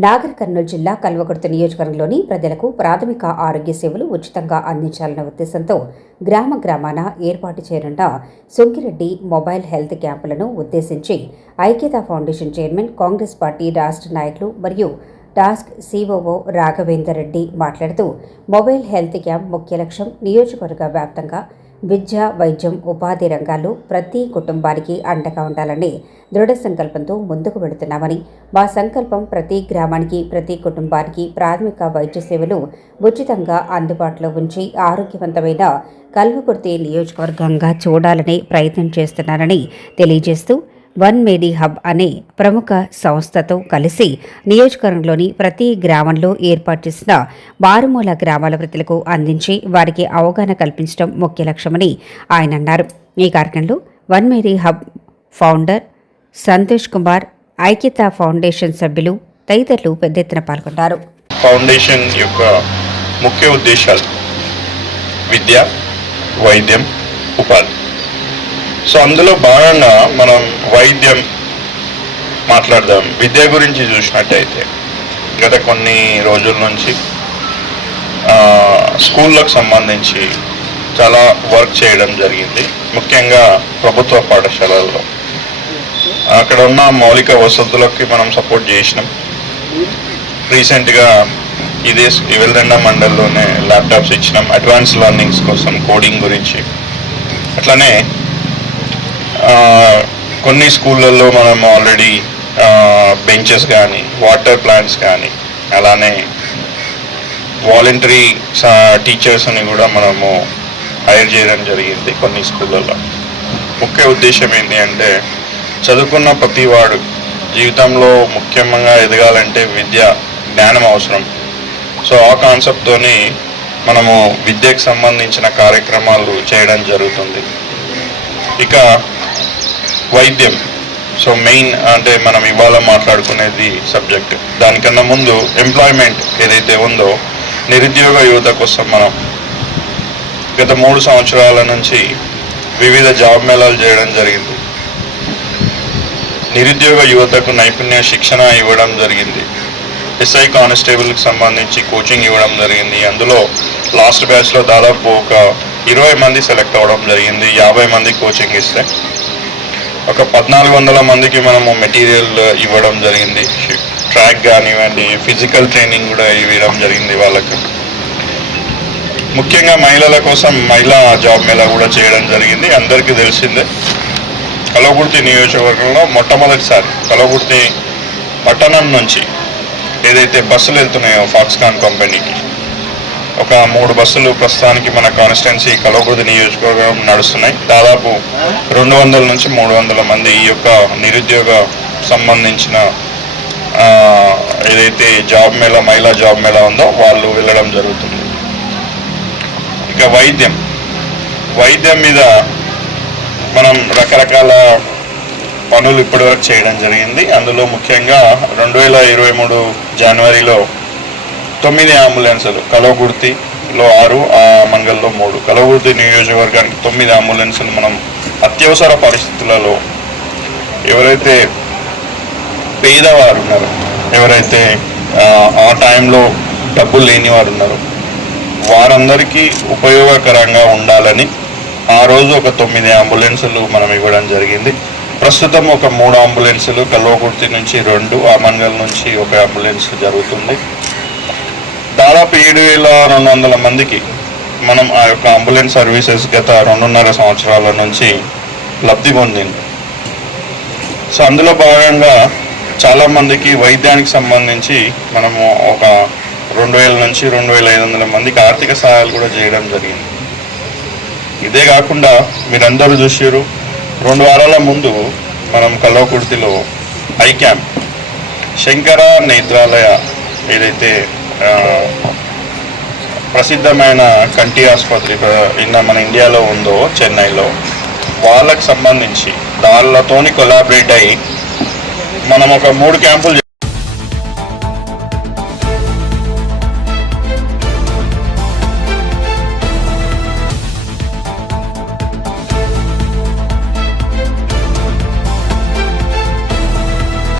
నాగర్ కర్నూలు జిల్లా కల్వకుర్తి నియోజకవర్గంలోని ప్రజలకు ప్రాథమిక ఆరోగ్య సేవలు ఉచితంగా అందించాలన్న ఉద్దేశంతో గ్రామ గ్రామాన ఏర్పాటు చేయనున్న సుంగిరెడ్డి మొబైల్ హెల్త్ క్యాంపులను ఉద్దేశించి ఐక్యతా ఫౌండేషన్ చైర్మన్ కాంగ్రెస్ పార్టీ రాష్ట్ర నాయకులు మరియు టాస్క్ సిఓఓ రాఘవేందర్ రెడ్డి మాట్లాడుతూ మొబైల్ హెల్త్ క్యాంప్ ముఖ్య లక్ష్యం నియోజకవర్గ వ్యాప్తంగా విద్య వైద్యం ఉపాధి రంగాల్లో ప్రతి కుటుంబానికి అండగా ఉండాలని దృఢ సంకల్పంతో ముందుకు వెళుతున్నామని మా సంకల్పం ప్రతి గ్రామానికి ప్రతి కుటుంబానికి ప్రాథమిక వైద్య సేవలు ఉచితంగా అందుబాటులో ఉంచి ఆరోగ్యవంతమైన కల్వకుర్తి నియోజకవర్గంగా చూడాలని ప్రయత్నం చేస్తున్నారని తెలియజేస్తూ వన్ మేడీ హబ్ అనే ప్రముఖ సంస్థతో కలిసి నియోజకవర్గంలోని ప్రతి గ్రామంలో ఏర్పాటు చేసిన మారుమూల గ్రామాల ప్రజలకు అందించి వారికి అవగాహన కల్పించడం ముఖ్య లక్ష్యమని ఆయన అన్నారు. ఈ కార్యక్రమంలో One Mary Hub founder Santosh Kumar Aikyata foundation సభ్యులు తదితరులు పెద్ద ఎత్తున పాల్గొన్నారు. ఫౌండేషన్ యొక్క ముఖ్య ఉద్దేశాలు విద్య వైద్యం ఉపాధి. సో అందులో భాగంగా మనం వైద్యం మాట్లాడదాం. విద్య గురించి చూసినట్టయితే గత కొన్ని రోజుల నుంచి స్కూళ్ళకు సంబంధించి చాలా వర్క్ చేయడం జరిగింది. ముఖ్యంగా ప్రభుత్వ పాఠశాలల్లో. అక్కడ ఉన్న మౌలిక వసతులకి మనం సపోర్ట్ చేసినాం. రీసెంట్గా ఇదే వెల్దండ మండల్లోనే ల్యాప్టాప్స్ ఇచ్చినాం. అడ్వాన్స్ లెర్నింగ్స్ కోసం కోడింగ్ గురించి. అట్లనే కొన్ని స్కూళ్ళల్లో మనం ఆల్రెడీ బెంచెస్ కానీ వాటర్ ప్లాంట్స్ కానీ అలానే వాలంటరీ టీచర్స్ని కూడా మనము హైర్ చేయడం జరిగింది కొన్ని స్కూళ్ళల్లో. ముఖ్య ఉద్దేశం ఏంటి అంటే చదువుకున్న ప్రతి వాడు జీవితంలో ముఖ్యంగా ఎదగాలంటే విద్య జ్ఞానం అవసరం. సో ఆ కాన్సెప్ట్తోని మనము విద్యకు సంబంధించిన కార్యక్రమాలు చేయడం జరుగుతుంది. ఇక వైద్యం. సో మెయిన్ అంటే మనం ఇవాళ మాట్లాడుకునేది సబ్జెక్ట్ దానికన్నా ముందు ఎంప్లాయ్మెంట్ ఏదైతే ఉందో నిరుద్యోగ యువత కోసం మనం గత మూడు సంవత్సరాల నుంచి వివిధ జాబ్ మేళాలు చేయడం జరిగింది. నిరుద్యోగ యువతకు నైపుణ్య శిక్షణ ఇవ్వడం జరిగింది. ఎస్ఐ కానిస్టేబుల్కి సంబంధించి కోచింగ్ ఇవ్వడం జరిగింది. అందులో లాస్ట్ బ్యాచ్లో దాదాపు ఒక ఇరవై మంది సెలెక్ట్ అవ్వడం జరిగింది. యాభై మంది కోచింగ్ ఇస్తే ఒక పద్నాలుగు వందల మందికి మనము మెటీరియల్ ఇవ్వడం జరిగింది. ట్రాక్ కానివ్వండి ఫిజికల్ ట్రైనింగ్ కూడా ఇవ్వడం జరిగింది వాళ్ళకి. ముఖ్యంగా మహిళల కోసం మహిళా జాబ్ మేళా కూడా చేయడం జరిగింది. అందరికీ తెలిసిందే. కలగుర్తి నియోజకవర్గంలో మొట్టమొదటిసారి కలగుర్తి పట్టణం నుంచి ఏదైతే బస్సులు వెళ్తున్నాయో ఫాక్స్కాన్ కంపెనీకి ఒక మూడు బస్సులు ప్రస్తుతానికి మన కాన్స్టిట్యున్సీ కలవకుర్తి నియోజకవర్గం నడుస్తున్నాయి. దాదాపు రెండు వందల నుంచి మూడు వందల మంది ఈ యొక్క నిరుద్యోగ సంబంధించిన ఏదైతే జాబ్ మేళా మహిళా జాబ్ మేళా ఉందో వాళ్ళు వెళ్ళడం జరుగుతుంది. ఇక వైద్యం. వైద్యం మీద మనం రకరకాల పనులు ఇప్పటివరకు చేయడం జరిగింది. అందులో ముఖ్యంగా రెండు వేల ఇరవై మూడు జనవరిలో తొమ్మిది అంబులెన్సులు కలవకుర్తిలో ఆరు ఆ మంగల్లో మూడు. కలవకుర్తి నియోజకవర్గానికి తొమ్మిది అంబులెన్సులు మనం అత్యవసర పరిస్థితులలో ఎవరైతే పేదవారు ఉన్నారు ఎవరైతే ఆ, ఆ టైంలో డబ్బులు లేని వారు ఉన్నారు వారందరికీ ఉపయోగకరంగా ఉండాలని ఆ రోజు ఒక తొమ్మిది అంబులెన్సులు మనం ఇవ్వడం జరిగింది. ప్రస్తుతం ఒక మూడు అంబులెన్సులు కల్వకుర్తి నుంచి రెండు ఆమన్గల్ నుంచి ఒక అంబులెన్స్ జరుగుతుంది. దాదాపు ఏడు వేల రెండు వందల మందికి మనం ఆ యొక్క అంబులెన్స్ సర్వీసెస్ గత రెండున్నర సంవత్సరాల నుంచి లబ్ధి పొందింది. సో అందులో భాగంగా చాలా మందికి వైద్యానికి సంబంధించి మనము ఒక రెండు వేల నుంచి రెండు వేల ఐదు వందల మందికి ఆర్థిక సహాయాలు కూడా చేయడం జరిగింది. ఇదే కాకుండా మీరందరూ చూసారు రెండు వారాల ముందు మనం కలవకుర్తిలో ఐ క్యాంప్ శంకర నేత్రాలయ ఏదైతే ప్రసిద్ధమైన కంటి ఆసుపత్రి ప్ర- మన ఇండియాలో ఉందో చెన్నైలో వాళ్ళకు సంబంధించి వాళ్ళతోని కొలాబరేట్ అయ్యి మనం ఒక మూడు క్యాంపులు